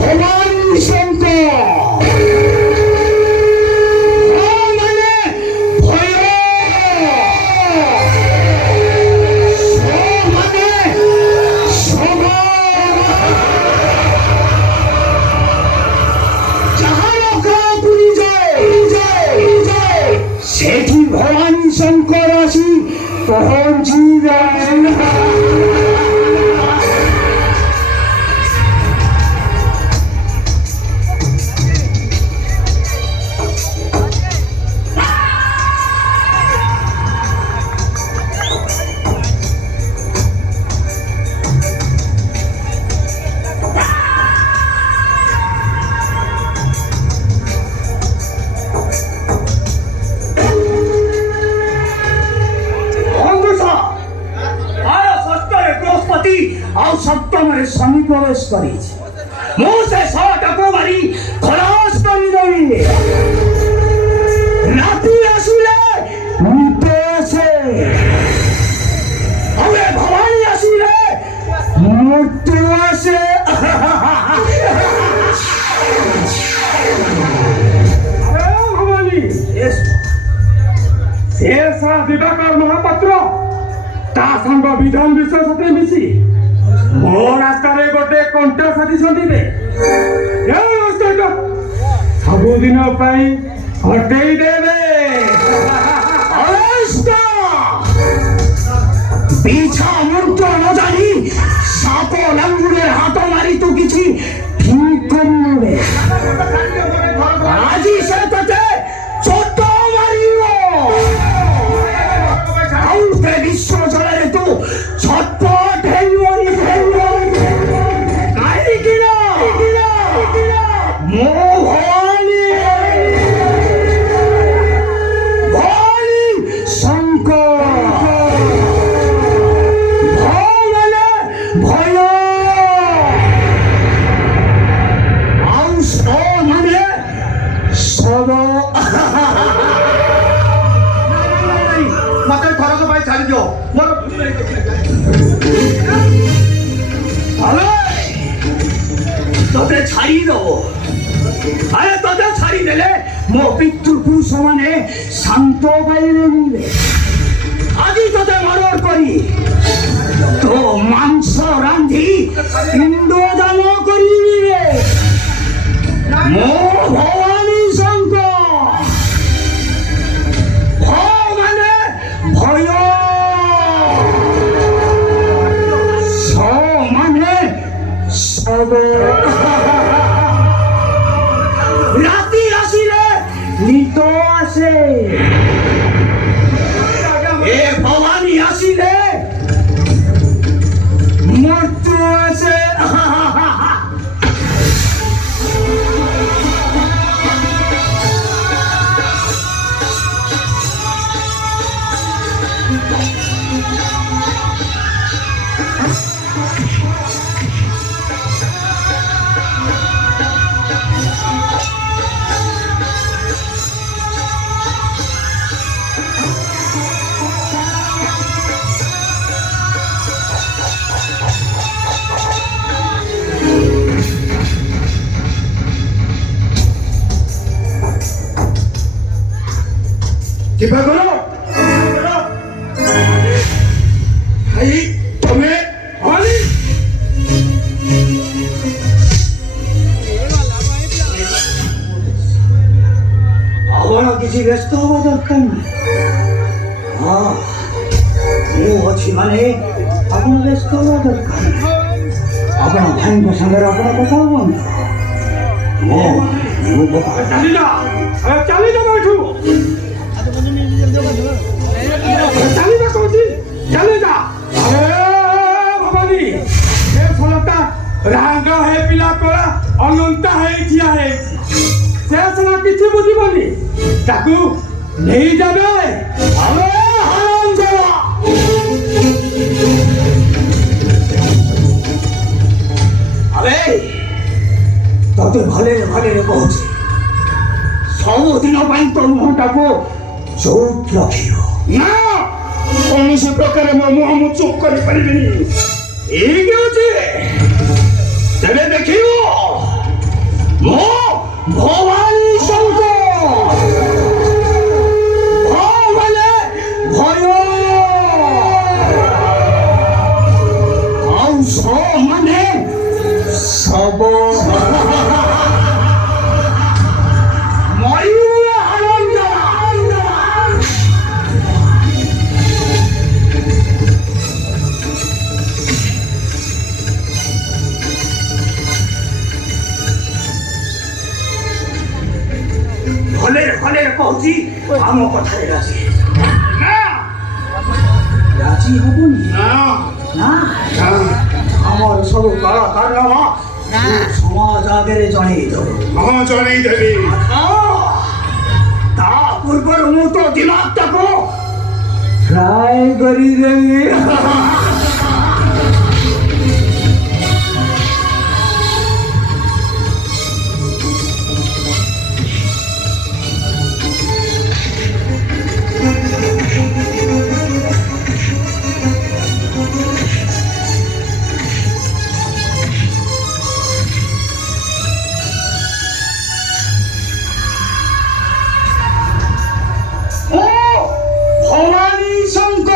ভবানী শঙ্কর মানে ভয় মানে সেটি ভবানী শঙ্কর আসি পৌঁছি ଆଉ ସପ୍ତମରେ ଶନି ପ୍ରବେଶ କରିଛି। ମୁଁ ସେ 100ଟାକୁ ମାରି ଖଲାସ କରିଦେବି। ରାତି ଆସିଲେ ନିଦ ଆସେ, હવે ଭବାନୀ ଆସିଲେ ମୃତ୍ୟୁ ଆସେ। ভবানী ସେ ସାରା ଦିବାକର ମହାପାତ୍ର ତା ସାଙ୍ଗ ବିଧାନ ବିଷୟ ସାଥେ ମିଶି ମୋ ରାସ୍ତାରେ ଗୋଟେ କଣ୍ଟା ସାଜିଛନ୍ତି। ସବୁଦିନ ପାଇଁ ହଟେଇ ଦେବେ। ପିଛା ମୃତ୍ୟୁ ନ ଜାଣି ସାପ ଲାଙ୍ଗୁଡେ ହାତ ମାରି ତୁ କିଛି ଠିକ କରିନେବେ। ଆଜି ସେ ତତେ ଚୋଟ ମାରିବ। ଆଉ ସେ ବିଶ୍ୱ ଜଳରେ ତୁ ଛଟପଟ ହେଇବନି। କାହିଁକି ନା ମୋ ଭବାନୀ ଶଙ୍କର ମାନେ ଭୟ ଆଉ ସ ମାନେ ସଦ। ମତେ ଥରକ ପାଇଁ ଛାଡ଼ିଦିଅ। ତତେ ଛାଡ଼ିଦବ। ଆରେ ତତେ ଛାଡ଼ିଦେଲେ ମୋ ପିତୃପୁରୁଷ ମାନେ ଶାନ୍ତ ପାଇବେ। ଆଜି ତତେ ମର୍ଡର କରି ତୋ ମାଂସ ରାନ୍ଧି ପିଣ୍ଡଦାନ କରିବି। ମୋ ଭବାନୀ ଶଙ୍କର ମାନେ ଭୟ ସ ମାନେ ସବ। রাতি আসিলে নিদ আসে, এ ভবানী আসিলে মৃত্যু আসে। কৃপা করো ভাই, তুমি ভবানী ଆପଣ କିଛି ବ୍ୟସ୍ତ ହବା ଦରକାର ନାହିଁ। ହଁ, ମୁଁ ଅଛି ମାନେ ଆପଣ ବ୍ୟସ୍ତ ହବା ଦରକାର ନାହିଁ। ଆପଣ ଭାଇଙ୍କ ସାଙ୍ଗରେ ଆପଣ କଥା ହୁଅନ୍ତୁ। ଚାଲିଯା ଏଠୁ। ଚାଲିଯା କହୁଛି, ଚାଲିଯା। ଭବାନୀ ଏ ଫଳଟା ରାଙ୍ଗ ହେ ପିଲା କଳା ଅନନ୍ତା ହେଇ ଠିଆ ହେଇଛି। ସେ ଶଳା କିଛି ବୁଝିବନି, ତାକୁ ନେଇଯାବେ। ତତେ ଭଲରେ ଭଲରେ କହୁଛି, ସବୁଦିନ ପାଇଁ ତୋ ମୁହଁଟାକୁ ଚୁପ୍ ରଖିବ। ନା, କୌଣସି ପ୍ରକାର ମୋ ମୁହଁ ମୁଁ ଚୁପ୍ କରିପାରିବିନି। ଠିକ ଅଛି, ତେବେ ଦେଖିବ ভবানী শঙ্কর। ভ মানে ভয়, আর স মানে সব। ময়ূরে আনন্দ। ভলের ভলের কହୁଛି ଆମ କଥାରେ ରାଜି ନା ରାଜି ହବନି ନା ନା। ନା ଆମର ସବୁ କଳା କାରନାମା ସମାଜ ଆଗରେ ଜଣେଇ ଦବ। ହଁ ଜଣେଇଦେବି ତା ପୂର୍ବରୁ ମୁଁ ତ ଦିମାଗଟାକୁ ଫ୍ରାଏ କରିଦେବି। ও ভবানী শঙ্কর।